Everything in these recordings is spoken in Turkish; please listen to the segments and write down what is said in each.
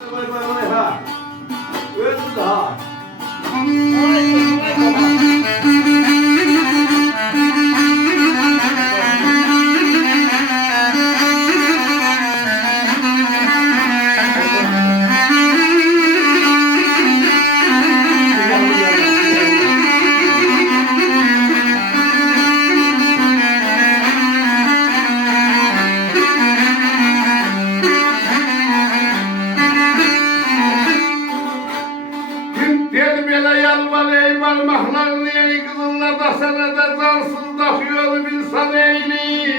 Vay vay vay ha. Öldü daha. Bele yalvar ey parmaklarını ey kızınla da sana da cansız takıyor bilsan eyli.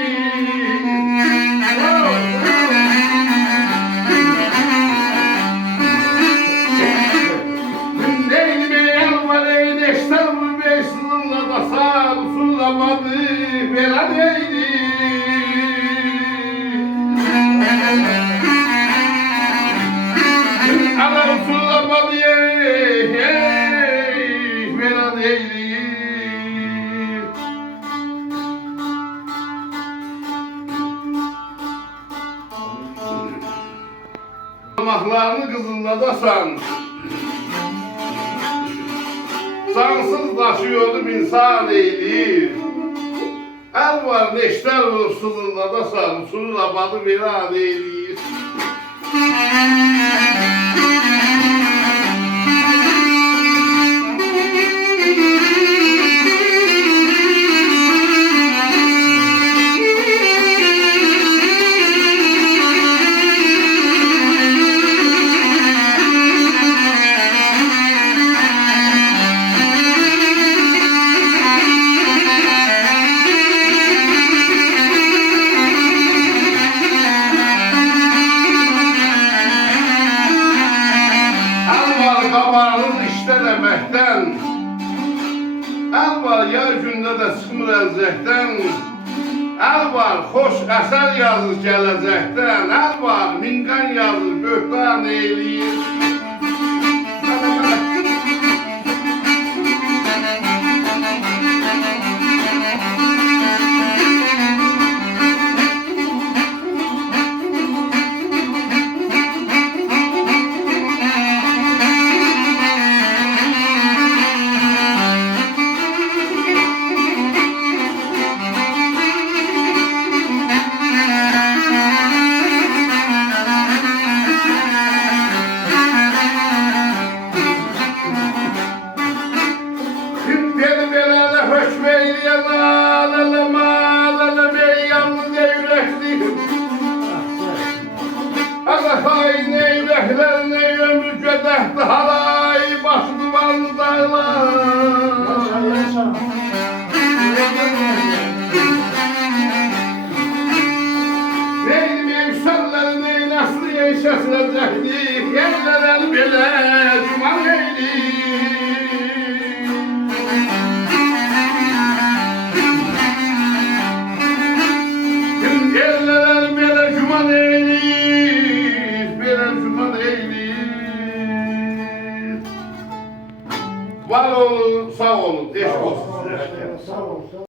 Neyli be yalvar ey neşter bu bey sızınla da sağ usulamadı bela eyli. Ana usulamadı parmaklarını kızınla da sansız taşıyordum insan eyli. El var neşter vursuzunla da sunula badı viran eyli. Kabarır işlenemekten, el var yeryüzünde de çıkmır elzekten, el var hoş eser yazır gelecekten, el var mingan yazır gökten eyleyir. Hay ne yürekler ne ömrü gödehti halay başı duvarlı dağlar. Neydi mevselleri ney nasıl yeşesilecektik yerler el bile cuman eyli. Yerler el bile cuman eyli. Var olun, sağ olun, teşekkür olsun. Sağ ol.